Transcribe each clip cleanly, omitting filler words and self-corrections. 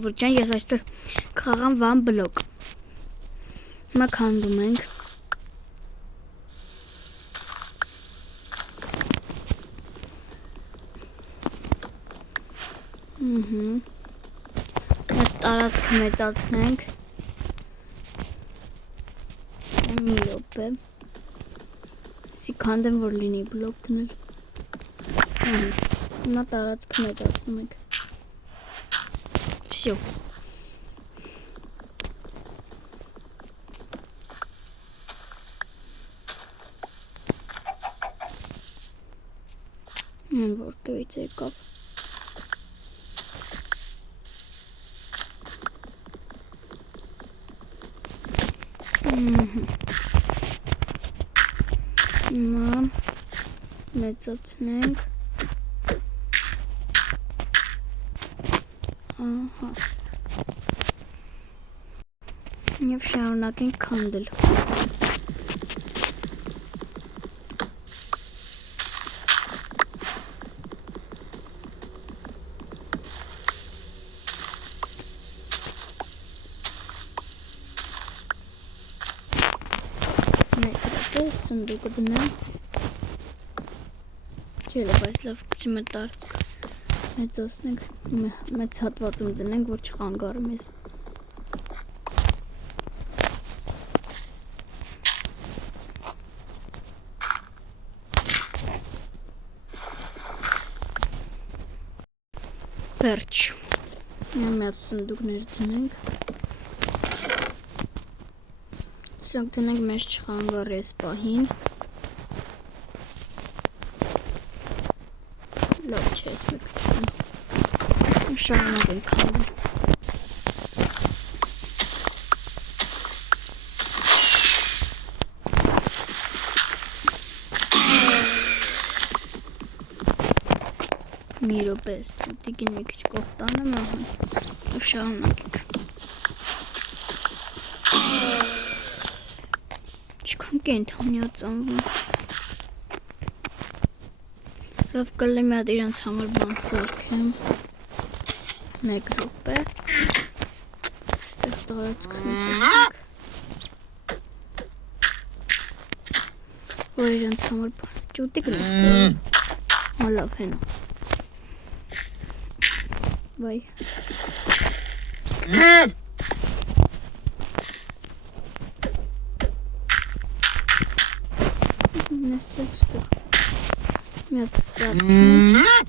Ջան, ես այստեղ կխաղամ one block։ Հիմա քանդում ենք։ Այդ տարածքը մեծացնենք։ Մի րոպե։ Սի քանդեմ, որ լինի բլոկ դնել։ Հիմա տարածքը մեծացնում ենք։ Всё։ Այն որտեղից եկավ։ Հիմա մեծացնենք։ Ահա։ Եվ շարունակենք քանդել։ Սնդուկը դնեմ։ Չէ, բայց լավ կճիմը տարածք մեծացնենք, մեծ հատվածում դնենք, որ չխանգարի մեզ։ Վերջ։ Մեծ սնդուկներ դնենք։ Սրանք դնենք մեզ չխանգարի այս պահին։ Լավ չէ, այս մեկը շարունակենք քանդել։ Մի րոպե, ճուտիկին մի քիչ կողք տանեմ, ահա, և շարունակենք։ Ինչքան կենդանի ծանվում։ Լավ կլինի մի հատ իրենց համար բան սարքեմ։ Մեկ րոպե։ Այստեղ տարածք մեծացնենք։ Որ իրենց համար ճուտիկն է։ Լավ հենա։ Վայ։ Նեսստեղ միած սարքնենք։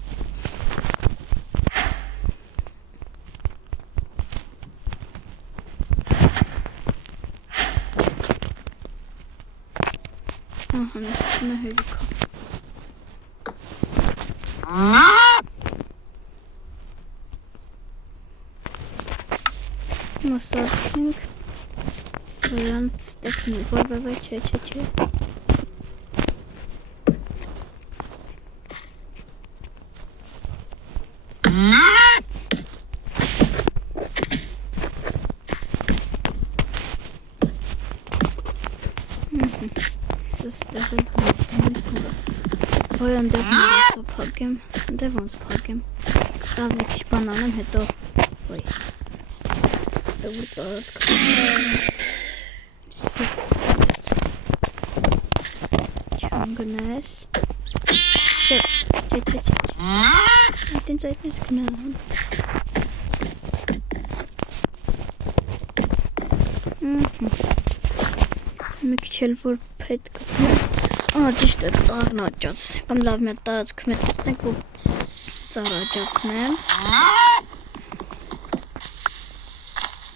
Ահա նեսկնը հերիքա։ Մասարքենք վրանց ստեղնի, վայ, չէ։ Ոյ ընդեղ նորացա փակեմ, ընդեղ ոնց փակեմ, լավ մի քիչ բան անեմ, հետո ոյ, հետո որ տարածք չան գնես, չէ, այդպես գնամ, մի քիչ էլ որ պետք գտնեմ, ճիշտ է, ծառն աճած, կամ լավ մի հատ տարածք մեծացնենք, որ ծառ աճացնեմ,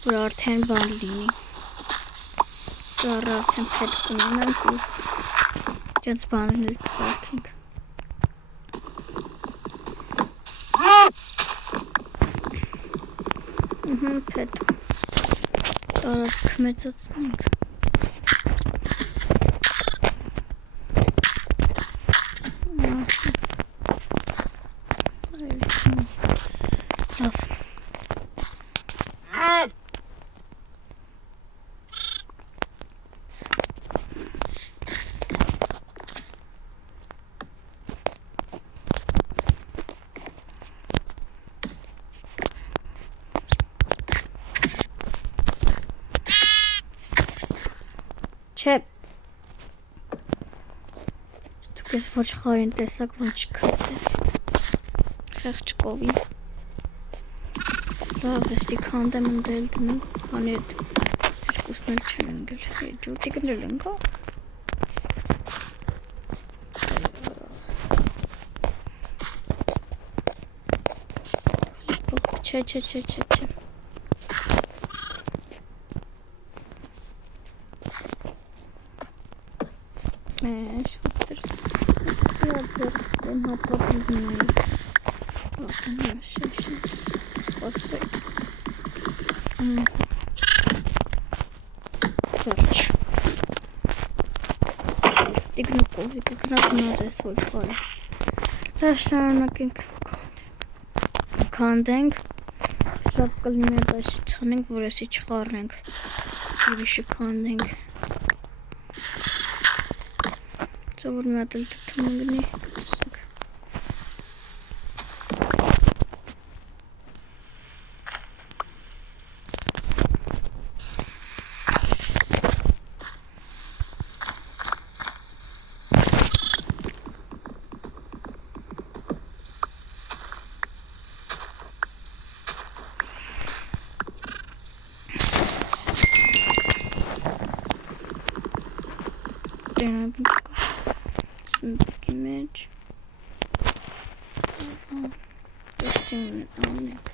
որ արդեն բան լինի, ծառը արդեն պետք ունենանք ու ջանց բանն էլ կսարքենք։ Պետք տարածք մեծացնենք։ Լավ։ Չէ։ Դուք ես ոչխարին տեսակ ոնց չքացրել։ Խեղճ կովի։ Լավ, էստի քանդեմ ընդել դնում, քանի այդ երկուսն էլ չեն ընկել։ Ջուտի գնել են, կա։ Չէ։ Այս ոսպեր։ Իսկիացեր դեմ հատվածում դնայի։ Սպասվեի։ Վերջ։ Տիկնուկովի, տիկնակ ես ոչխարը։ Դες շարունակենք քանդենք։ Շատ կլինի այդ այսի ցանենք, որ էսի չխառնենք։ Ուրիշը քանդենք։ Որ մի հատ էլ թթում ընգնի, կտեսնք։ Սնդուկի մեջ դեսիմն է անենք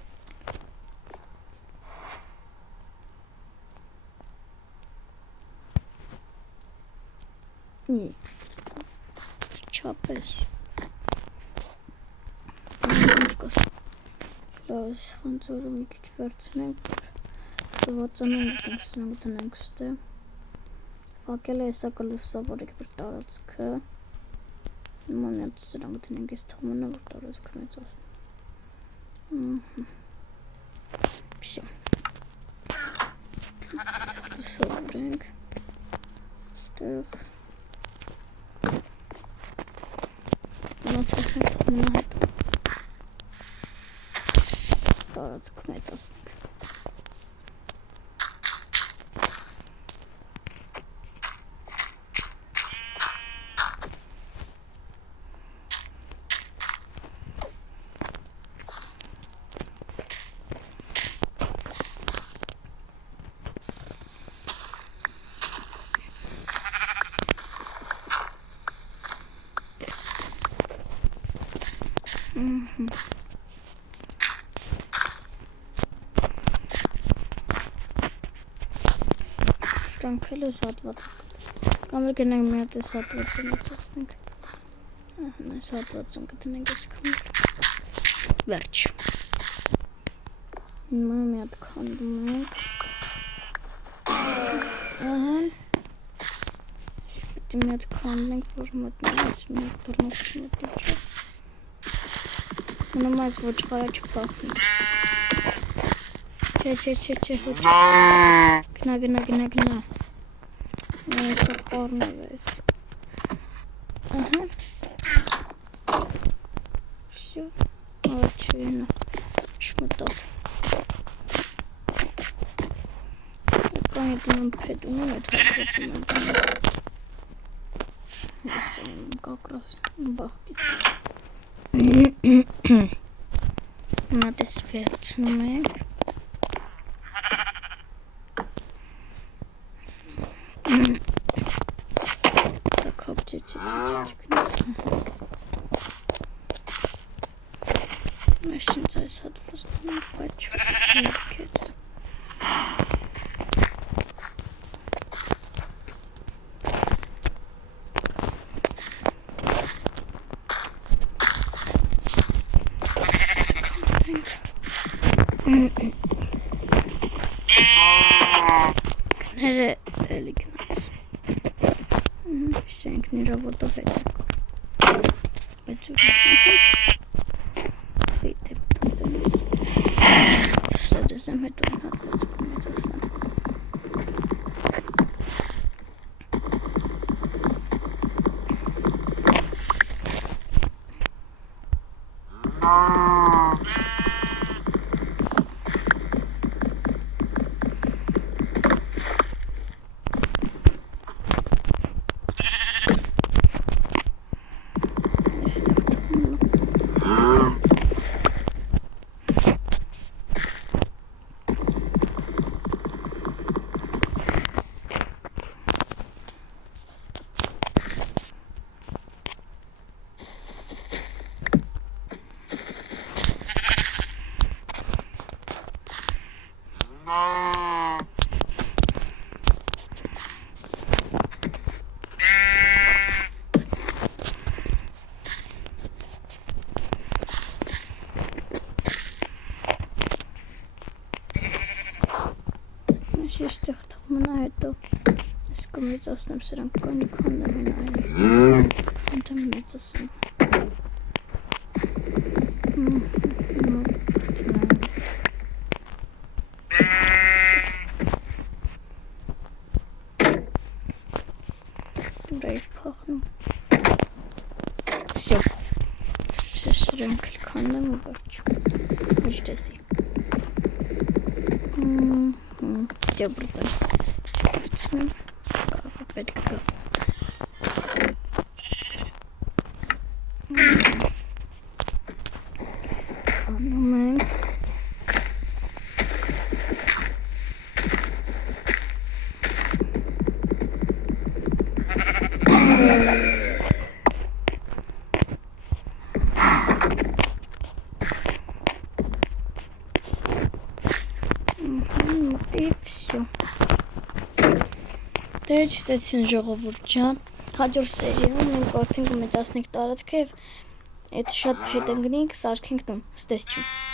չապես լաս խանձորը մի քիչ վերցնենք սվացանենք դնենք ստե Վակել է հեսա կլուսավորեք վր տարածքը Մամյատ սրանք դնենք ես թողմանը որ տարածքը մեծասն Պշա Լուսավորենք Ստեղ Մնացախնենք թողմանը հետո Տարածքը մեծասնենք Սրանք էլ ես հատվածը կամ էլ գնանք մի հատ ես հատվածը մեծացնենք այս հատվածում կդնենք ես քանդում վերջ մի հատ քանդում ենք պետք է մի հատ քանդենք որ մտնենք մի հատ դռնոց մտնենք Մնում այս ոչխարը չպախնի Չէ Գնա Այսը խորնով ես Всё Աչինը Չմտավ Կանի դնում պետունում էդ հատվածում եմ կակրաս բաղկից Մատես վերցնում ենք Так, հապճեճ Այսինց այս հատվածն ենք, բայց չվերքեց Կները էլի գնաց Շենք նրա ոտով հետ Բայց ու Խիտ է պտանտոնից Ստադես եմ հետո են հատված կմեց ասան Այստեղ թողնա հետո ես կմեծացնեմ սրանք կանի քանդեմ այն հանդեմ մեծացնեմ դրայր փախնում всё սրանք քանդեմ ու վերջ ոչ տեսի всё բրծեմ պետք է անում ենք и всё. Դե չստացին ժողովուրդ ջան, հաջորդ սերիում մենք արդեն կմեծացնենք տարածքը եւ եթե շատ հետ ընկնենք, սարքենք տուն, ստեսություն։